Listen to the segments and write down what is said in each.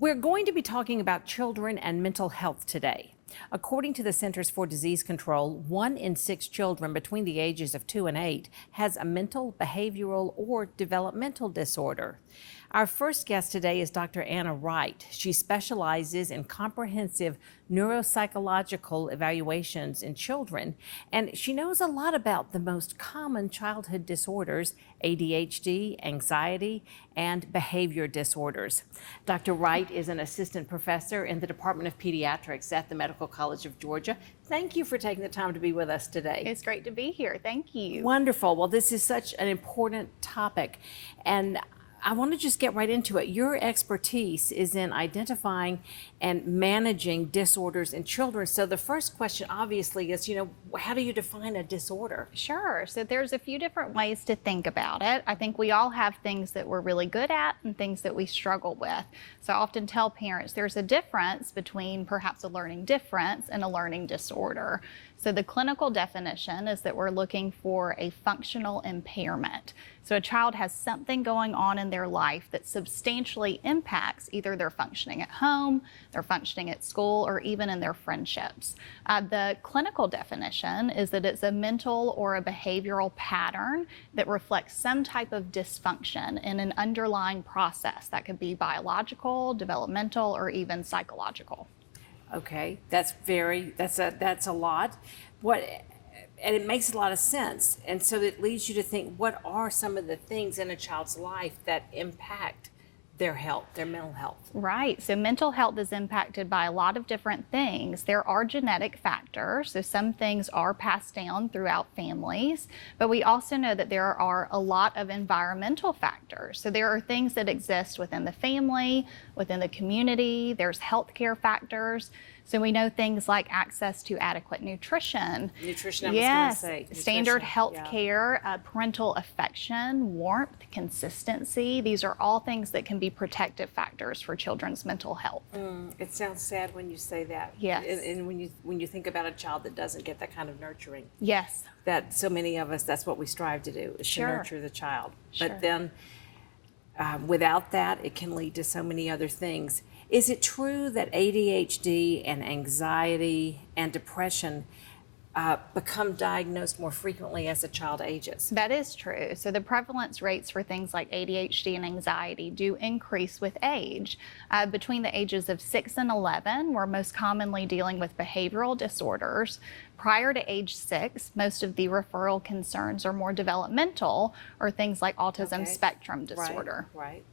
We're going to be talking about children and mental health today. According to the Centers for Disease Control, 1 in 6 children between the ages of 2 and 8 has a mental, behavioral, or developmental disorder. Our first guest today is Dr. Anna Wright. She specializes in comprehensive neuropsychological evaluations in children, and she knows a lot about the most common childhood disorders: ADHD, anxiety, and behavior disorders. Dr. Wright is an assistant professor in the Department of Pediatrics at the Medical College of Georgia. Thank you for taking the time to be with us today. It's great to be here. Thank you. Wonderful. Well, this is such an important topic, and I want to just get right into it. Your expertise is in identifying and managing disorders in children. So the first question obviously is, how do you define a disorder? Sure. So there's a few different ways to think about it. I think we all have things that we're really good at and things that we struggle with. So I often tell parents there's a difference between perhaps a learning difference and a learning disorder. So the clinical definition is that we're looking for a functional impairment. So a child has something going on in their life that substantially impacts either their functioning at home, their functioning at school, or even in their friendships. The clinical definition is that it's a mental or a behavioral pattern that reflects some type of dysfunction in an underlying process. That could be biological, developmental, or even psychological. Okay, that's a lot. And it makes a lot of sense. And so it leads you to think, what are some of the things in a child's life that impact their health, their mental health? Right. So mental health is impacted by a lot of different things. There are genetic factors. So some things are passed down throughout families, but we also know that there are a lot of environmental factors. So there are things that exist within the family, within the community. There's healthcare factors. So we know things like access to adequate nutrition. Nutrition, I was going to say. Standard health care, parental affection, warmth, consistency. These are all things that can be protective factors for children's mental health. It sounds sad when you say that. Yes. And when you think about a child that doesn't get that kind of nurturing. Yes. That so many of us, that's what we strive to do, is to nurture the child. Sure. But then without that, it can lead to so many other things. Is it true that ADHD and anxiety and depression become diagnosed more frequently as a child ages? That is true. So the prevalence rates for things like ADHD and anxiety do increase with age. Between the ages of 6 and 11, we're most commonly dealing with behavioral disorders. Prior to age 6, most of the referral concerns are more developmental, or things like autism spectrum disorder. Right.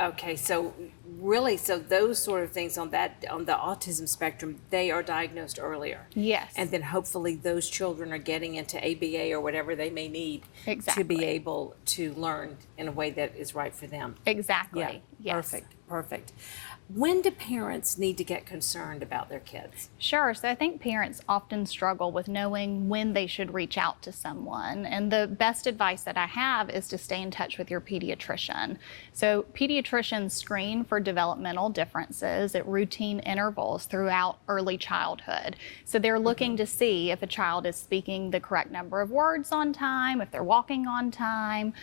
Okay, so really, those sort of things on the autism spectrum, they are diagnosed earlier. Yes. And then hopefully those children are getting into ABA or whatever they may need to be able to learn in a way that is right for them. Exactly. Yeah. Yes. Perfect. When do parents need to get concerned about their kids? Sure. So I think parents often struggle with knowing when they should reach out to someone. And the best advice that I have is to stay in touch with your pediatrician. So pediatricians screen for developmental differences at routine intervals throughout early childhood. So they're looking to see if a child is speaking the correct number of words on time, if they're walking on time,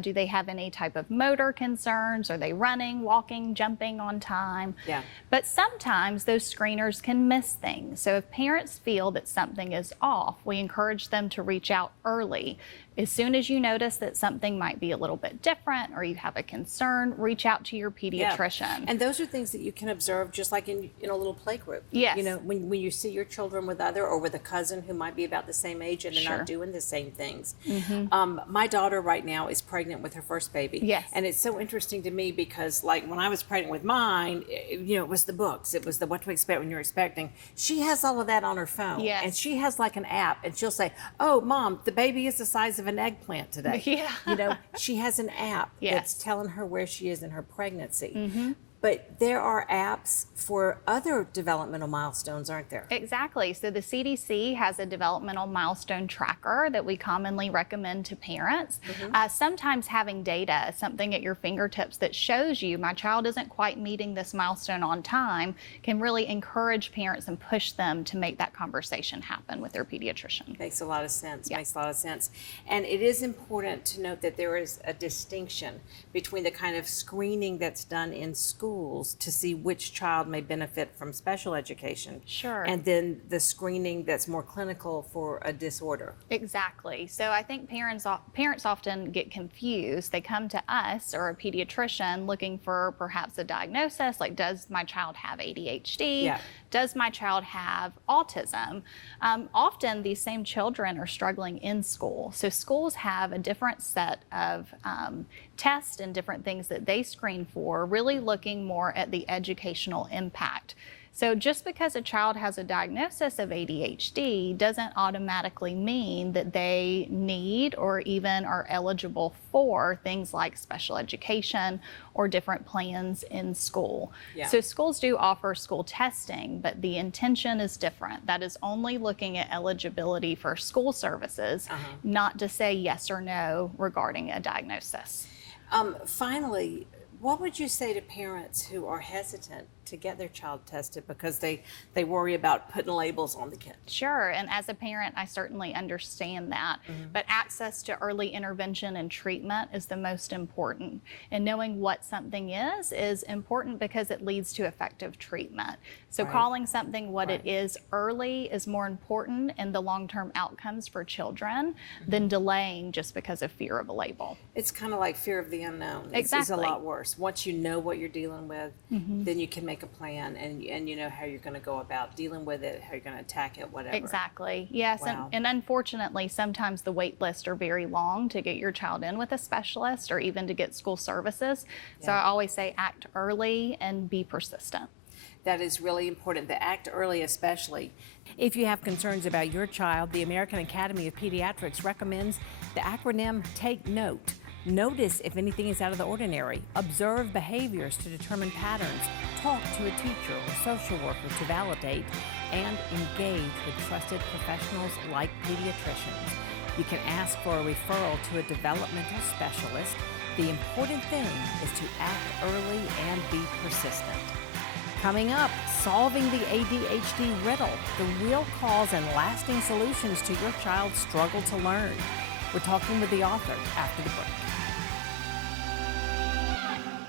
do they have any type of motor concerns, are they running, walking, jumping on time? Yeah. But sometimes those screeners can miss things. So if parents feel that something is off, we encourage them to reach out early. As soon as you notice that something might be a little bit different or you have a concern, reach out to your pediatrician. Yeah. And those are things that you can observe just like in a little play group. Yes. When you see your children with other or with a cousin who might be about the same age and they're not doing the same things. My daughter right now is pregnant with her first baby. Yes. And it's so interesting to me because like when I was pregnant with mine, it was the books. It was the what to expect when you're expecting. She has all of that on her phone. Yes. And she has like an app and she'll say, "Oh, Mom, the baby is the size of an eggplant today." Yeah. She has an app that's telling her where she is in her pregnancy. But there are apps for other developmental milestones, aren't there? Exactly. So the CDC has a developmental milestone tracker that we commonly recommend to parents. Sometimes having data, something at your fingertips that shows you my child isn't quite meeting this milestone on time, can really encourage parents and push them to make that conversation happen with their pediatrician. Makes a lot of sense. Yeah. Makes a lot of sense. And it is important to note that there is a distinction between the kind of screening that's done in schools to see which child may benefit from special education. Sure. And then the screening that's more clinical for a disorder. Exactly. So I think parents often get confused. They come to us or a pediatrician looking for perhaps a diagnosis, like does my child have ADHD? Yeah. Does my child have autism? Often these same children are struggling in school. So schools have a different set of tests and different things that they screen for, really looking more at the educational impact. So just because a child has a diagnosis of ADHD doesn't automatically mean that they need or even are eligible for things like special education or different plans in school. Yeah. So schools do offer school testing, but the intention is different. That is only looking at eligibility for school services, not to say yes or no regarding a diagnosis. Finally, what would you say to parents who are hesitant to get their child tested because they worry about putting labels on the kid? Sure, and as a parent, I certainly understand that. But access to early intervention and treatment is the most important. And knowing what something is important because it leads to effective treatment. So Right. calling something what Right. it is early is more important in the long-term outcomes for children than delaying just because of fear of a label. It's kind of like fear of the unknown. It's a Exactly. lot worse. Once you know what you're dealing with, then you can make a plan and you know how you're going to go about dealing with it, how you're going to attack it, whatever. Exactly. Yes. Wow. And unfortunately, sometimes the wait lists are very long to get your child in with a specialist or even to get school services. So Yeah. I always say act early and be persistent. That is really important, the act early especially. If you have concerns about your child, the American Academy of Pediatrics recommends the acronym TAKE NOTE. Notice if anything is out of the ordinary. Observe behaviors to determine patterns. Talk to a teacher or social worker to validate, and engage with trusted professionals like pediatricians. You can ask for a referral to a developmental specialist. The important thing is to act early and be persistent. Coming up, solving the ADHD riddle, the real cause and lasting solutions to your child's struggle to learn. We're talking with the author after the break.